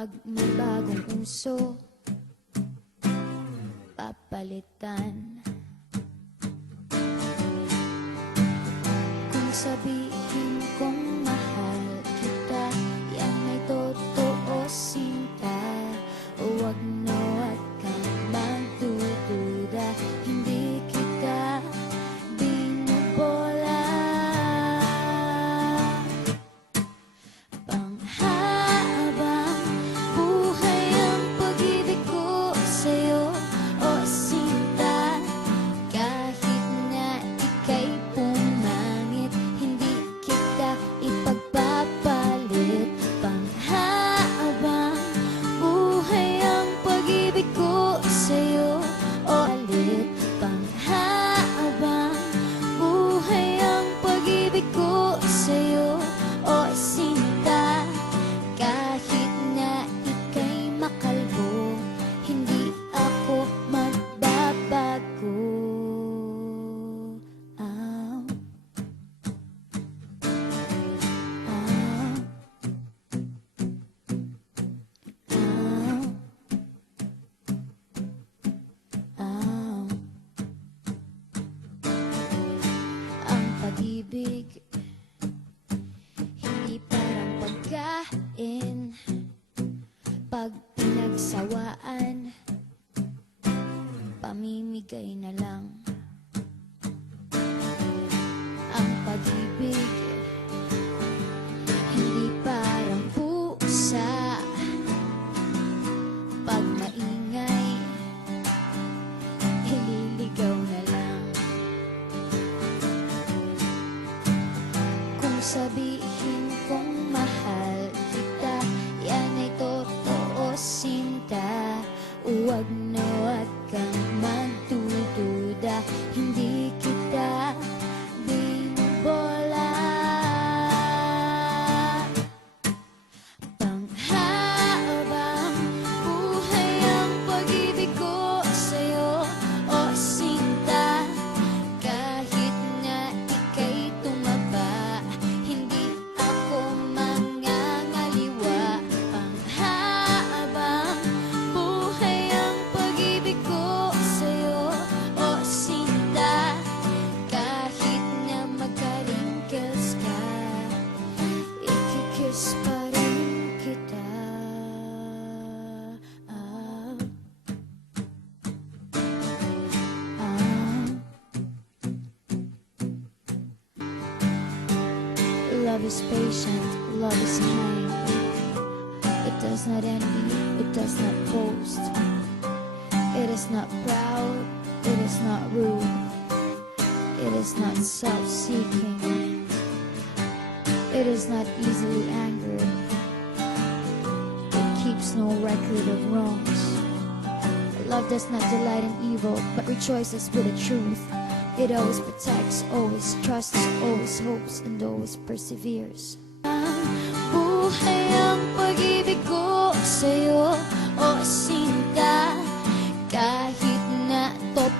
Pag may bagong uso, papalitan. Kung sabihin kong mahal kita, yan ay totoo, sinta. Huwag na huwag kang magdududa, hindi kita binubola. Panghabang buhay ang pag-ibig ko sa'yo, o sinta. Kahit na ika'y pumangit, hindi kita ipagpapalit. Panghabang buhay ang pag-ibig ko sa'yo, o alit. Panghabang buhay ang pag-ibig ko sa'yo, o sinta. Kahit na ika'y makalbo, hindi ako magbabago. Ow. Ow. Ow. Ow. Ang pag-ibig hindi parang pagkain, pag pinagsawaan, pamimigay na lang. Ang pag-ibig hindi parang pusa, pag maingay, ililigaw na lang. Kung sabihin kong mahal kita, yan ay totoo, sinta. Huwag na huwag kang magdududa, hindi kita binubola. Panghabang buhay ang pag-ibig ko sa'yo, o sinta. Kahit na ika'y tumaba, hindi ako mangangaliwa. Panghabang buhay ang pag-ibig ko sa'yo, o sinta. Kahit na magka-wrinkles ka, ikikiss pa rin kita. Ah. Ah. Love is patient, love is kind. It does not envy, it does not boast. It is not proud, it is not rude. It is not self-seeking. It is not easily angered. It keeps no record of wrongs. Love does not delight in evil, but rejoices with the truth. It always protects, always trusts, always hopes, and always perseveres. Buhay ang pag-ibig ko sa'yo, o sinta. Kahit na to